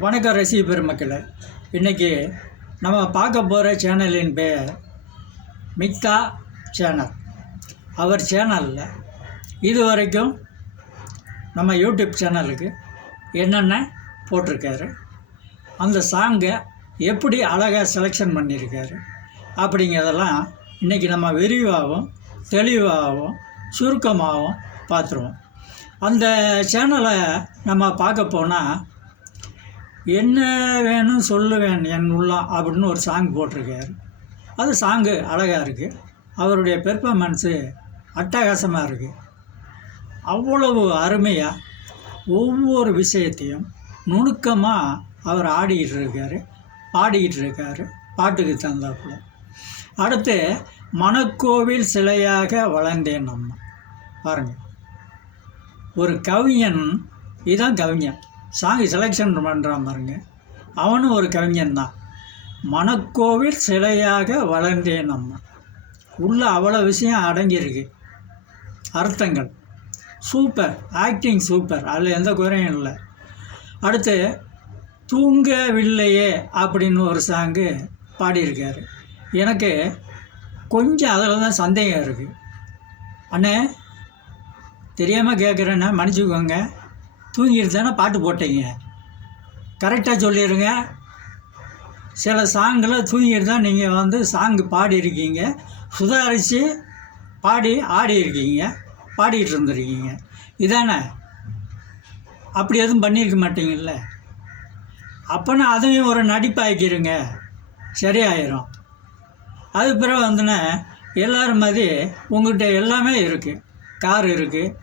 வணக்கம் ரசிக பெருமக்களே. இன்றைக்கி நம்ம பார்க்க போகிற சேனலின் பேர் மிக்தா சேனல். அவர் சேனலில் இதுவரைக்கும் நம்ம யூடியூப் சேனலுக்கு என்னென்ன போட்டிருக்காரு, அந்த சாங்கை எப்படி அழகாக செலெக்ஷன் பண்ணியிருக்காரு அப்படிங்கிறதெல்லாம் இன்றைக்கி நம்ம விரிவாகவும் தெளிவாகவும் சுருக்கமாகவும் பார்த்துருவோம். அந்த சேனலை நம்ம பார்க்க போனால் என்ன வேணும் சொல்லுவேன் என் உள்ளம் அப்படின்னு ஒரு சாங் போட்டிருக்காரு. அது சாங்கு அழகாக இருக்குது. அவருடைய பெர்ஃபார்மன்ஸு அட்டகாசமாக இருக்குது. அவ்வளவு அருமையாக ஒவ்வொரு விஷயத்தையும் நுணுக்கமாக அவர் பாடிக்கிட்டு இருக்காரு பாட்டுக்கு தந்தாப்புல. அடுத்து மனக்கோவில் சிலையாக வளர்ந்தேன் நம்ம பாருங்கள். ஒரு கவிஞன், இதுதான் கவிஞன், சாங் செலெக்ஷன் பண்ணுறான் பாருங்க, அவனும் ஒரு கவிஞன் தான். மனக்கோவில் சிலையாக வளர்ந்தேன் நம்ம. உள்ள அவ்வளோ விஷயம் அடங்கியிருக்கு, அர்த்தங்கள் சூப்பர், ஆக்டிங் சூப்பர், அதில் எந்த குறையும் இல்லை. அடுத்து தூங்கவில்லையே அப்படின்னு ஒரு சாங்கு பாடியிருக்காரு. எனக்கு கொஞ்சம் அதில் தான் சந்தேகம் இருக்குது. அண்ணே தெரியாமல் கேட்குறேன்னா மன்னிச்சுக்கோங்க, தூங்கிட்டு தானே பாட்டு போட்டீங்க, கரெக்டாக சொல்லிடுங்க. சில சாங்கில் தூங்கிட்டு தான் நீங்கள் சாங்கு பாடியிருக்கீங்க, சுதாரித்து ஆடியிருக்கீங்க, பாடிக்கிட்டு இருந்துருக்கீங்க. இதானே? அப்படி எதுவும் பண்ணியிருக்க மாட்டீங்கல்ல? அப்போனா அதையும் ஒரு நடிப்பாக்கிடுங்க, சரியாயிரும். அது பிறகு எல்லோரும் மாதிரி உங்கள்கிட்ட எல்லாமே இருக்குது, கார் இருக்குது,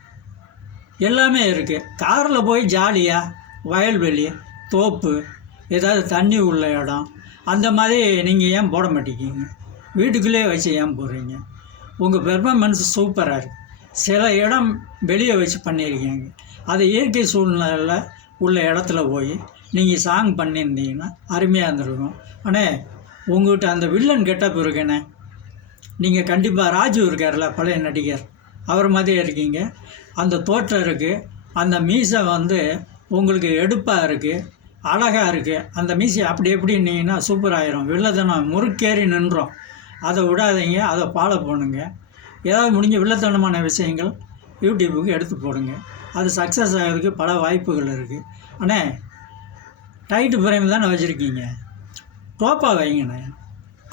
எல்லாமே இருக்குது. காரில் போய் ஜாலியாக வயல்வெளி, தோப்பு, ஏதாவது தண்ணி உள்ள இடம், அந்த மாதிரி நீங்கள் ஏன் போட மாட்டேங்கிங்க? வீட்டுக்குள்ளே வச்சு ஏன் போடுறீங்க? உங்கள் பெர்ஃபார்மன்ஸ் சூப்பராக இருக்குது. சில இடம் வெளியே வச்சு பண்ணியிருக்கீங்க. அது இயற்கை சூழ்நிலையில் உள்ள இடத்துல போய் நீங்கள் சாங் பண்ணியிருந்தீங்கன்னா அருமையாக இருந்திருக்கும். ஆனால் உங்கள்கிட்ட அந்த வில்லன் கெட்டப் இருக்குண்ணே. நீங்கள் கண்டிப்பாக ராஜு இருக்கார்ல, பழைய நடிகர், அவர் மாதிரியே இருக்கீங்க. அந்த தோற்றம் இருக்குது, அந்த மீசை உங்களுக்கு எடுப்பாக இருக்குது, அழகாக இருக்குது. அந்த மீசை அப்படி எப்படின்னீங்கன்னா சூப்பராகிடும். வில்லத்தனம் முறுக்கேறி நின்றோம். அதை விடாதீங்க, அதை ஃபாலோ பண்ணுங்க. ஏதாவது முடிஞ்ச வில்லத்தனமான விஷயங்கள் யூடியூப்புக்கு எடுத்து போடுங்க. அது சக்ஸஸ் ஆகிறதுக்கு பல வாய்ப்புகள் இருக்குது. ஆனால் டைட்டு ஃப்ரேம் தானே வச்சுருக்கீங்க, டோப்பாக வைங்கண்ணே.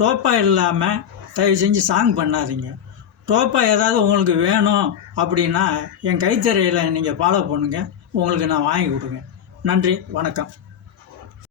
டோப்பாக இல்லாமல் தயவு செஞ்சு சாங் பண்ணாதீங்க. டோப்பாக ஏதாவது உங்களுக்கு வேணும் அப்படின்னா என் கைத்தறையில் நீங்கள் ஃபாலோ பண்ணுங்கள், உங்களுக்கு நான் வாங்கி கொடுங்க. நன்றி, வணக்கம்.